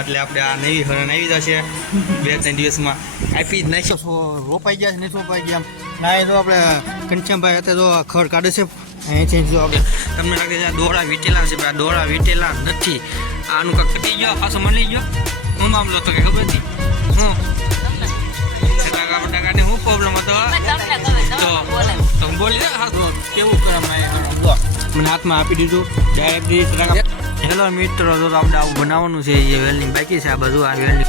એટલે આપણે આ નવી હરણ આવી જશે. બે ત્રણ દિવસમાં. આપી જ નાખ્યો છો રોપાઈ ગયા છે નહીં રોપાઈ ગયા. ના એ તો આપણે ઘનશ્યામભાઈ અત્યારે તો ખડ કાઢે છે. અહીંથી જો આપણે તમને લાગે છે આ દોરા વીટેલા છે આ દોરા વીટેલા નથી. આનું કાંક કટી ગયો પાછો મળી ગયો. હું મામલો તો કે ખબર નથી હું. ટકાને પ્રોબ્લેમ હતો? તો બોલી. હા કેવું કરે મને હાથમાં આપી દીધું. ડાયરેક્ટ હેલો મિત્રો, તો આપણે આવું બનાવવાનું છે એ વેલ્ડિંગ બાકી છે, આ બધું આ વેલ્ડિંગ.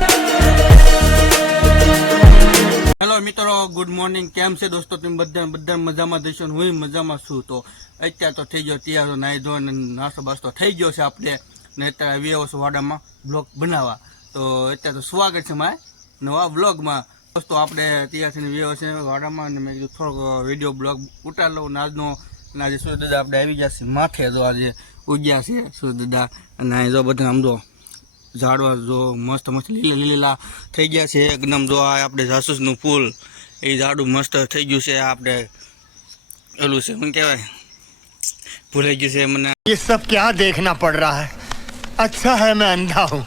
હેલો મિત્રો ગુડ મોર્નિંગ કેમ છે દોસ્તો? તમે બધા બધા મજામાં ને હું મજામાં છું. તો અત્યારે તો થઈ ગયો તૈયાર, તો નાહી ધોઈને નાસ્તો બાસ્તો થઈ ગયો છે આપણે. ને અત્યારે આવી આવ્યો વાડામાં બ્લોગ બનાવવા. તો અત્યારે તો સ્વાગત છે મારે નવા બ્લોગમાં દોસ્તો, આપણે તૈયાર થઈને આવ્યો છે વાડામાં અને મેં કીધું થોડોક વીડિયો બ્લોગ ઉતાર લઉં આજનો અને આજે સુરત દાદા આપણે આવી ગયા છે માથે જો આજે ઉગ્યા છે સુરત દાદા અને અહીં જો બધા આમ જો ઝાડવા જો મસ્ત મસ્ત લીલા લીલા થઈ ગયા છે એકદમ જો આ આપણે જાસૂસનું ફૂલ એ ઝાડું મસ્ત થઈ ગયું છે આપણે ઓલું છે શું કહેવાય ભૂલાઈ ગયું છે મને ये सब क्या देखना पड़ रहा है अच्छा है मैं अंधा हूँ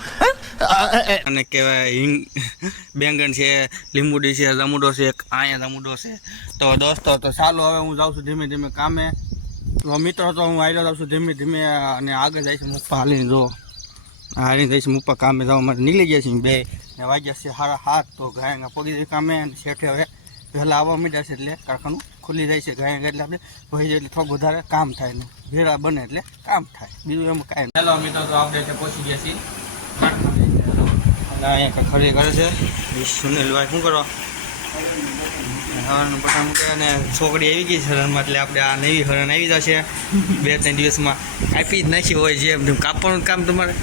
અને કહેવાય હિંગ, બેંગણ છે, લીંબુડી છે જામુડો છે અહીંયા જામુડો છે. તો દોસ્તો, તો ચાલો હવે હું જાઉં છું ધીમે ધીમે કામે. તો મિત્રો, તો હું આવેલો જાઉં છું ધીમે ધીમે અને આગળ છે મુપ્પા હાલીને જો હાલીને જઈશ મુપ્પા કામે જવા માટે નીકળી ગયા છીએ બે. ને વાગ્યા છે સારા હાથ, તો ગાયંગા પગી જાય કામે અને શેઠે હવે વહેલા આવવા માંડ્યા છે એટલે કારખાનું ખુલ્લી જાય છે ગાયંગા એટલે આપણે ભાઈ એટલે થોડું વધારે કામ થાય ને. ભેળા બને એટલે કામ થાય. બીજું એમ કાંઈ ચાલો મિત્રો, તો આપણે પહોંચી ગયા છીએ. અને અહીંયા ખરી કરે છે. સુનિલભાઈ શું કરો? હરણ પટા મૂકે અને છોકરી આવી ગઈ છે હરણમાં, એટલે આપણે આ નવી હરણ આવી જશે. બે ત્રણ દિવસમાં. આપી જ નાખી હોય જે એમ કાપવાનું કામ તમારે.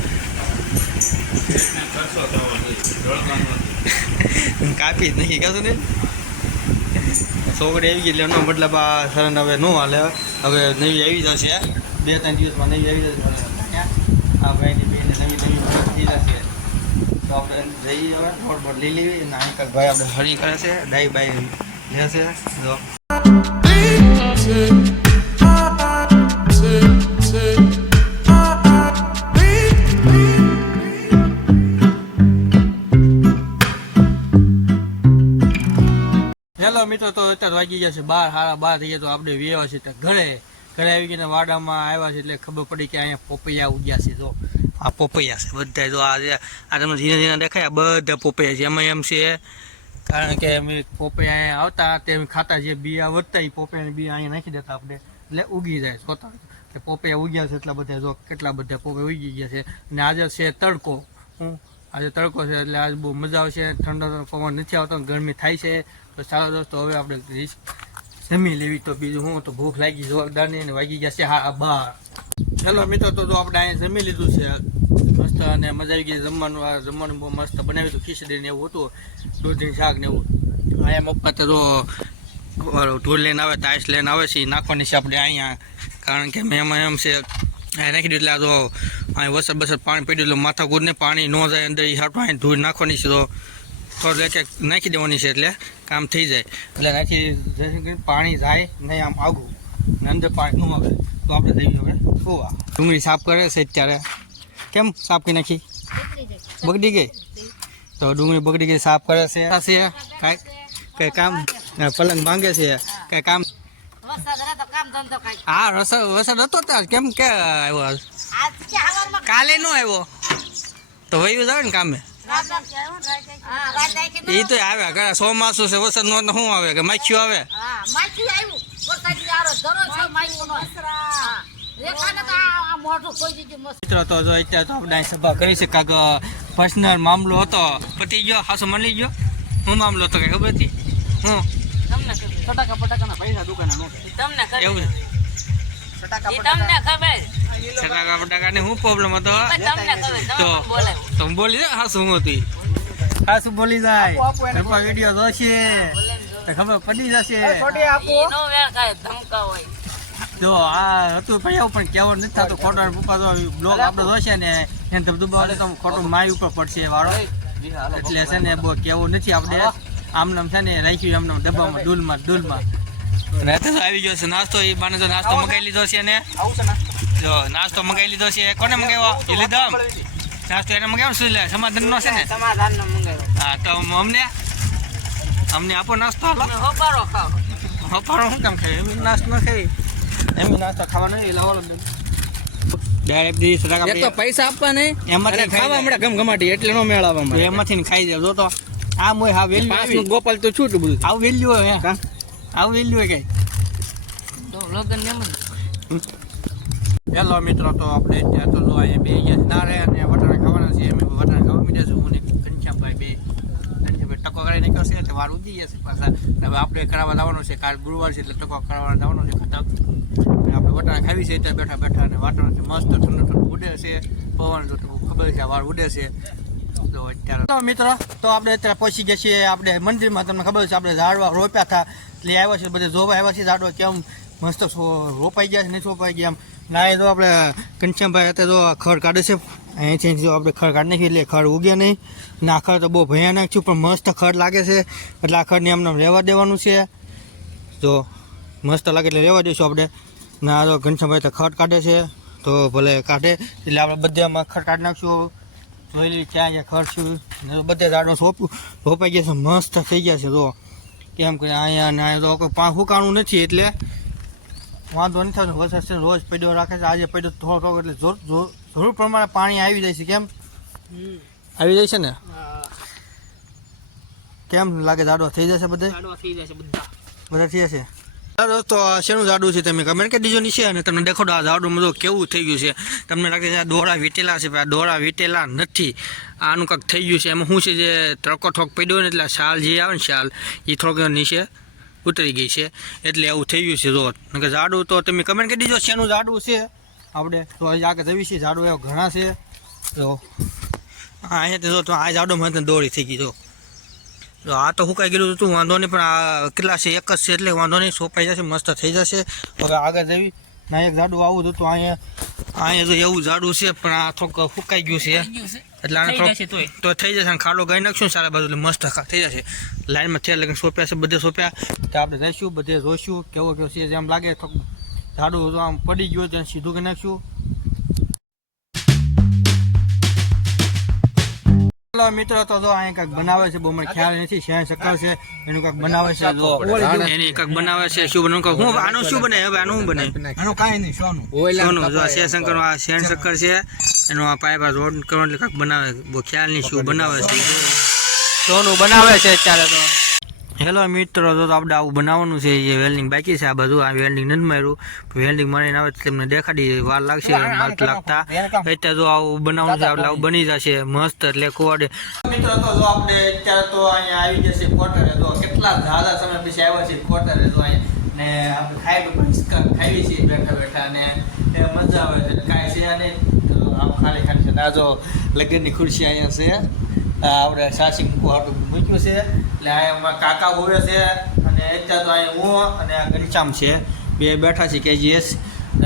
કાપી જ નહીં કહેતું ને. છોકરી આવી ગઈ એટલે એનો મતલબ આ હરણ હવે ન હાલે. હવે નવી આવી જશે. બે ત્રણ દિવસમાં નવી આવી જશે આ ભાઈની બેને નવી નવી તો આપણે જઈએ હવે થોડ બોટ લઈ લેવી ભાઈ આપણે હરી કરે છે દાઈ બાઈ લેશે જો. મિત્રો, તો અત્યારે વાગી ગયા છે બાર હારા બાર થઈ ગયા, તો આપણે વ્યવા છે તો ઘરે ઘરે આવી ગઈને વાડામાં આવ્યા છે એટલે ખબર પડી કે અહીંયા પોપૈયા ઉગ્યા છે, જો. આ પોપૈયા છે. બધા જો આ જે- આ તમને ધીરે ધીરે દેખાય બધા પોપૈયા છે. એમાં એમ છે, કારણ કે અમે પોપૈયા અહીંયા આવતા તે ખાતા જે બિયા વધતા એ પોપૈયાની બિયા અહીંયા નાખી દેતા આપણે. એટલે ઉગી જાય સ્વતઃ કે પોપૈયા ઉગ્યા છે એટલા બધા જો કેટલા બધા પોપૈયા ઉગી ગયા છે. અને આજે છે તડકો. હું આજે તડકો છે એટલે આજે બહુ મજા આવશે. ઠંડો પવન નથી આવતો, ગરમી થાય છે. તો ચાલો દોસ્તો, હવે આપણે જમી લેવી. તો બીજું હું તો ભૂખ લાગી. જોરદારની વાગી ગયા છે. હા બાર. ચાલો મિત્રો, તો જો આપણે અહીંયા જમી લીધું છે. મસ્ત અને મજા આવી ગઈ જમવાનું. જમવાનું બહુ મસ્ત બનાવ્યું હતું, ખીચડી ને એવું હતું. દૂધીનું શાક ને એવું. અહીંયા મપ્પા તો જો ઢોલ લઈને આવે તાઈસ લઈને આવે છે નાખવાની છે આપણે અહીંયા. કારણ કે મેં એમાં એમ છે, અહીંયા નાખી દીધું એટલે જો અહીં વરસાદ બરસાદ પાણી પડી એટલે માથા કૂદને પાણી ન જાય અંદર એ હાટું અહીં ધૂળ નાખવાની છે તો થોડું એક નાખી દેવાની છે એટલે કામ થઈ જાય. એટલે નાખી પાણી જાય, નહીં આમ આગું અંદર પાણી ન આવે. તો આપણે થઈ હવે. ખોવા ડુંગળી સાફ કરે છે અત્યારે. કેમ સાફ કરી નાખી? બગડી ગઈ? તો ડુંગળી બગડી ગઈ સાફ કરે છે. કાંઈ કંઈ કામ પલંગ માંગે છે. કંઈ કામ. હા વરસાદ વરસાદ હતો ત્યાં કેમ કે આવ્યો કાલે નો આવ્યો. તો વયું જાવે ને કામે? એ તો આવ્યા ચોમાસું છે? વરસાદ નો શું આવે? કે માખ્યું આવે? મિત્રો તો જો અત્યારે તો આપણે સભા કરી છે કાંક પર્સનલ મામલો હતો. પતી ગયો હાસો મળી ગયો. હું મામલો હતો કઈ ખબર હતી? હું? તમને ખબર. ફટાકા ફટાકાના પૈસા દુકાને તમને ખબર. એવું તમને ખબર. ફટાકા ફટાકાને શું પ્રોબ્લેમ હતો? તો તમે બોલી. દે હાસુ હું હતી? હાસુ બોલી જાય. વીડિયો જોશે. ખબર પડી જશે. નો ધમકા હોય. જો આ હતું ભાઈ પણ કેવું નથી થતું. ખોટો પપ્પા તો બ્લોગ આપણે જોશે ને એને ધબધબાવે તો ખોટું માય ઉપર પડશે વાળો. એટલે છે ને બહુ કેવું નથી આપણે. આમ નામ છે ને રાખ્યું એમને ડબ્બામાં ડૂલમાં ડૂલમાં. રાતે આવી ગયો છે નાસ્તો એ બાને તો નાસ્તો મંગાવી લીધો છે ને. જો નાસ્તો મંગાવી લીધો છે કોને મંગાવ્યો? એ લીધો નાસ્તો એને મંગાવ્યો શું લે? સમાધાનનો છે ને? સમાધાનનો મંગાવ્યો. હા તો અમને? અમને આપો નાસ્તો હપારો ખાવ હપારો શું કેમ ખાય? એમ નાસ્તો ન ખાઈ એમ નાસ્તો ખાવાનો નહીં લાવો ડાયરેક્ટ દી સદાકા એક તો પૈસા આપવા નહીં એમાંથી ખાવા હમણાં ગમગમાટી એટલે નો મેળવવા એમાંથી ખાઈ જાવ જો તો આ મોય હા વેલ્યુ ગોપાલ તો છૂટું બધું. આવું વેલ્યુ હોય હે? આવું વેલ્યુ હોય કઈ. તો લગન એમ હેલો મિત્રો તો આપણે ત્યાં તો લો અહીંયા બે ગયા નારે અને વટાણા ખાવાના છીએ. એમ વટાણા ખાવા મીઠા છું હું ને ઘનશ્યામભાઈ બે ઘનશ્યામભાઈ ટકો કરી નીકળશે એટલે વાર ઉજી જશે પાછા. હવે આપણે કરાવવા લાવવાનો છે, કાલ ગુરુવાર છે એટલે ટકો કરાવવા લાવવાનો છે ખતમ. આપણે વટાણા ખાવી છે, ત્યાં બેઠા બેઠા અને વાતાવરણ મસ્ત ઠંડુ ઠંડુ ઉડે છે. પવન તો ખબર છે વાર ઉડે છે. તો મિત્રો, તો આપણે અત્યારે પહોંચી ગયા છીએ આપણે મંદિરમાં. તમને ખબર છે, આપણે ઝાડવા રોપ્યા હતા. એટલે આવ્યા છે, બધે જોવા આવ્યા છે ઝાડવા કેમ મસ્ત રોપાઈ ગયા છે, નહીં રોપાઈ ગયા એમ. ના, એ તો આપણે ઘનશ્યામભાઈ અત્યારે તો ખડ કાઢે છે. અહીંથી જો આપણે ખડ કાઢી નાખીએ એટલે ખડ ઉગે નહીં. ના ખડ તો બહુ ભયાનક છું, પણ મસ્ત ખડ લાગે છે. એટલે આ ખડને એમને રહેવા દેવાનું છે. તો મસ્ત લાગે એટલે રહેવા દઈશું આપણે. ના તો ઘનશ્યામભાઈ તો ખડ કાઢે છે. તો ભલે કાઢે, એટલે આપણે બધામાં ખડ કાઢી નાખશું. જોઈ લઈએ ક્યાં ક્યાં ખડ છું. બધા ઝાડમાં સોંપ્યું રોપાઈ ગયા છે, મસ્ત થઈ ગયા છે તો કેમ કે અહીંયા ને અહીંયા તો કોઈ પા હુકાણું નથી એટલે વાંધો નથી થતો. વરસાદ છે રોજ પડ્યો રાખે છે. આજે પડ્યો થોડો થોડો એટલે જોર જોર- જરૂર પ્રમાણે પાણી આવી જાય છે. કેમ? આવી જાય છે ને? કેમ લાગે? ઝાડો થઈ જશે બધે? બધા થઈ જશે દોસ્તો શેનું ઝાડું છે તમે કમેન્ટ કરી દીજો નીચે અને તમને દેખો આ ઝાડું બધું કેવું થઈ ગયું છે. તમને લાગે છે આ દોરા વીટેલા છે આ દોરા વીટેલા નથી. આનું કાંઈક થઈ ગયું છે. એમાં શું છે? જે ત્રકો ઠોક પડ્યો ને એટલે શાલ જે આવે ને શાલ એ થોડોક નીચે ઉતરી ગઈ છે. એટલે એવું થઈ ગયું છે જો. કે ઝાડું તો તમે કમેન્ટ કરી દીજો શેનું ઝાડું છે. આપણે તો આગળ જવી છે. ઝાડું એવા ઘણા છે. તો હા, અહીંયા જો, તો આ ઝાડુમાં તો દોરી થઈ ગઈ જો, આ તો હુકાઈ ગયેલું હતું, વાંધો નહીં, પણ આ કેટલા છે? એક જ છે એટલે વાંધો નહીં, સોંપાઈ જશે, મસ્ત થઈ જશે. હવે આગળ જવી. ના એક જાડું આવું હતું તો અહીંયા અહીંયા તો એવું ઝાડું છે પણ આ થોડુંક ફૂકાઈ ગયું છે. એટલે આને થોડુંક તો થઈ જશે ખાડો ગાઈ નાખશું સારા બાજુ એટલે મસ્ત થઈ જશે. લાઈનમાં થયા લગન સોંપ્યા છે બધે સોંપ્યા. તો આપણે રહીશું બધે જોઈશું કેવો કેવો છે જેમ લાગે થોડુંક ઝાડું તો આમ પડી ગયું છે સીધું કરી નાખશું. મિત્રો તો જો અહીં કાંઈક બનાવે છે બહુ મને ખ્યાલ નથી શેણ શક્કર છે એનું કાંઈક બનાવે છે જો. એની કાંઈક બનાવે છે શું બને હું આનું શું બને હવે આનું શું બને આનું કાંઈ નહીં સોનું. સોનું જો આ શેર શંકર આ શેણ શક્કર છે એનો આ પાઇપ આ રોડ કરવા એટલે કાંઈક બનાવે બહુ ખ્યાલ નહીં શું બનાવે છે. સોનું બનાવે છે અત્યારે તો. હેલો મિત્રો તો આપણે આવું બનાવવાનું છે જે વેલ્ડિંગ બાકી છે આ બધું. આ વેલ્ડિંગ નથી માર્યું. વેલ્ડિંગ મારીને આવે તો તમને દેખાડી વાર લાગશે મસ્ત લાગતા. અત્યારે તો આવું બનાવવાનું છે આપણે આવું બની જશે. મસ્ત એટલે કોડે મિત્રો તો જો આપણે અત્યારે તો અહીંયા આવી જશે ક્વાર્ટરે તો કેટલા ઝાઝા સમય પછી આવ્યા છે કોટરે તો અહીંયા. ને આપણે ખાઈ પણ ખાઈએ છીએ બેઠા બેઠા. ને મજા આવે છે કાંઈ છે નહીં આમ ખાલી ખાલી છે. ને જો લગ્નની ખુરશી અહીંયા છે. આપણે સાસી મૂકવા હાટું મૂક્યું છે. એટલે એમાં કાકા હોવે છે અને અત્યારે તો અહીંયા હું અને ઘનશ્યામ છે. બે બેઠા છે કેજીએસ.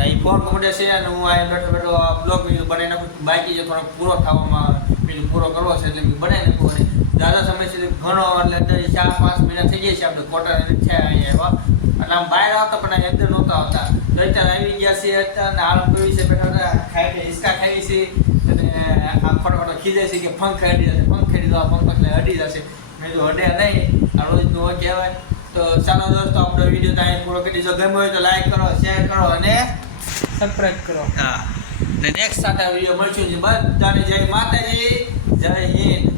અહીં ફોન પકડે છે અને હું અહીંયા બેઠો બેઠો બ્લોગ બનાવી નાખું બાકી જે થોડોક પૂરો થવામાં બીજું પૂરો કરવો છે એટલે બનાવી નાખું. અને દાદા સમય સુધી ઘણો, એટલે અત્યારે ચાર પાંચ મહિના થઈ ગયા છે આપણે કોટર થયા અહીંયા એવા. એટલે આમ બહાર આવતા પણ અહીંયા અંદર નહોતા આવતા. તો અત્યારે આવી ગયા છે અત્યારે આરામ કરી છે બેઠા ખાઈને હિસકા ખાઈ છે. અને આ ફટફટ ખીજે છે કે પંખ અડી જશે પંખ અડી દો પંખ એટલે અડી જશે. મેં જો અડે નહીં આ રોજનું કહેવાય. તો ચાલો દોસ્તો આપણો વીડિયો તો અહીં પૂરો કરી જો ગમ્યો હોય તો લાઈક કરો શેર કરો અને સબસ્ક્રાઈબ કરો. હા. ને નેક્સ્ટ સાથે વીડિયો મળશું બધાને જય માતાજી જય હિન્દ.